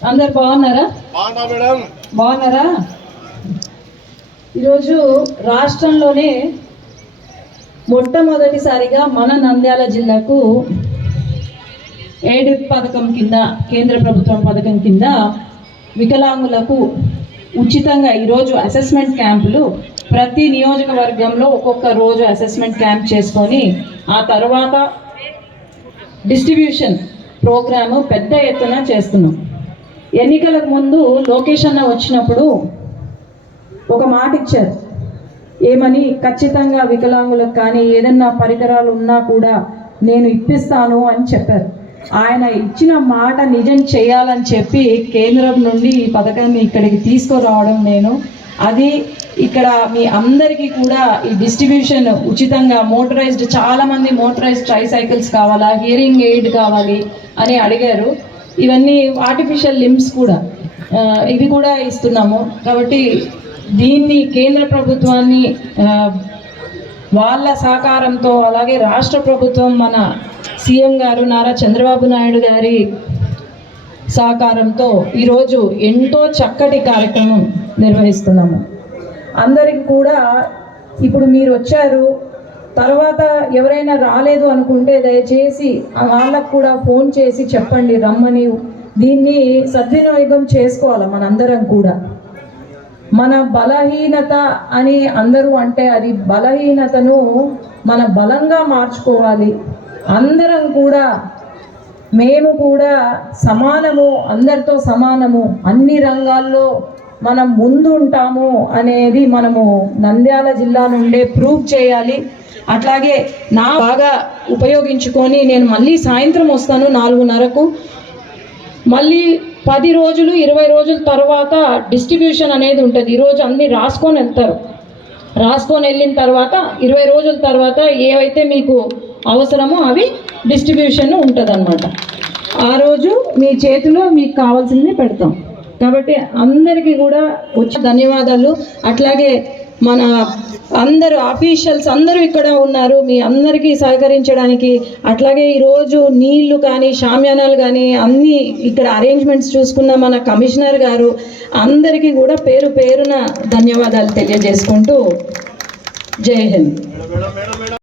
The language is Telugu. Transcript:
అందరు బాగున్నారా? బాగున్నారా? ఈరోజు రాష్ట్రంలోనే మొట్టమొదటిసారిగా మన నంద్యాల జిల్లాకు ఎయిడ్ పథకం కింద కేంద్ర ప్రభుత్వం పథకం కింద వికలాంగులకు ఉచితంగా ఈరోజు అసెస్మెంట్ క్యాంపులు ప్రతి నియోజకవర్గంలో ఒక్కొక్క రోజు అసెస్మెంట్ క్యాంప్ చేసుకొని ఆ తర్వాత డిస్ట్రిబ్యూషన్ ప్రోగ్రాము పెద్ద ఎత్తున చేస్తున్నాం. ఎన్నికలకు ముందు లోకేష్ అన్న వచ్చినప్పుడు ఒక మాట ఇచ్చారు. ఏమని? ఖచ్చితంగా వికలాంగులకు కానీ ఏదన్నా పరికరాలు ఉన్నా కూడా నేను ఇప్పిస్తాను అని చెప్పారు. ఆయన ఇచ్చిన మాట నిజం చేయాలని చెప్పి కేంద్రం నుండి ఈ పథకాన్ని ఇక్కడికి తీసుకురావడం నేను. అది ఇక్కడ మీ అందరికీ కూడా ఈ డిస్ట్రిబ్యూషన్ ఉచితంగా మోటరైజ్డ్ చాలా మంది మోటరైజ్డ్ ట్రైసైకిల్స్ కావాలా? హియరింగ్ ఎయిడ్ కావాలి అని అడిగారు. ఇవన్నీ ఆర్టిఫిషియల్ లిమ్స్ కూడా. ఇవి కూడా ఇస్తున్నాము. కాబట్టి దీన్ని కేంద్ర ప్రభుత్వాన్ని వాళ్ళ సహకారంతో అలాగే రాష్ట్ర ప్రభుత్వం మన సీఎం గారు నారా చంద్రబాబు నాయుడు గారి సహకారంతో ఈరోజు ఎంతో చక్కటి కార్యక్రమం నిర్వహిస్తున్నాము. అందరికి కూడా ఇప్పుడు మీరు వచ్చారు తర్వాత ఎవరైనా రాలేదు అనుకుంటే దయచేసి వాళ్ళకు కూడా ఫోన్ చేసి చెప్పండి రమ్మని. దీన్ని సద్వినియోగం చేసుకోవాలి మనందరం కూడా? మన బలహీనత అని అందరూ అంటే అది బలహీనతను మన బలంగా మార్చుకోవాలి. అందరం కూడా మేము కూడా సమానము అందరితో సమానము. అన్ని రంగాల్లో మనం ముందు ఉంటాము అనేది మనము నంద్యాల జిల్లా నుండే ప్రూవ్ చేయాలి. అట్లాగే నా బాగా ఉపయోగించుకొని నేను మళ్ళీ సాయంత్రం వస్తాను నాలుగున్నరకు. మళ్ళీ పది రోజులు ఇరవై రోజుల తర్వాత డిస్ట్రిబ్యూషన్ అనేది ఉంటుంది. ఈరోజు అన్ని రాసుకొని వెళ్తారు. రాసుకొని వెళ్ళిన తర్వాత ఇరవై రోజుల తర్వాత ఏవైతే మీకు అవసరమో అవి డిస్ట్రిబ్యూషన్ ఉంటుంది ఆ రోజు మీ చేతిలో మీకు కావాల్సింది పెడతాం. కాబట్టి అందరికీ కూడా వచ్చి ధన్యవాదాలు. అట్లాగే మన అందరు ఆఫీషియల్స్ అందరూ ఇక్కడ ఉన్నారు. మీ అందరికీ సహకరించడానికి. అట్లాగే ఈరోజు నీళ్ళు కానీ షామ్యానాలు కానీ అన్నీ ఇక్కడ అరేంజ్మెంట్స్ చూసుకున్న మన కమిషనర్ గారు అందరికీ కూడా పేరు పేరున ధన్యవాదాలు తెలియజేసుకుంటూ జై హింద్.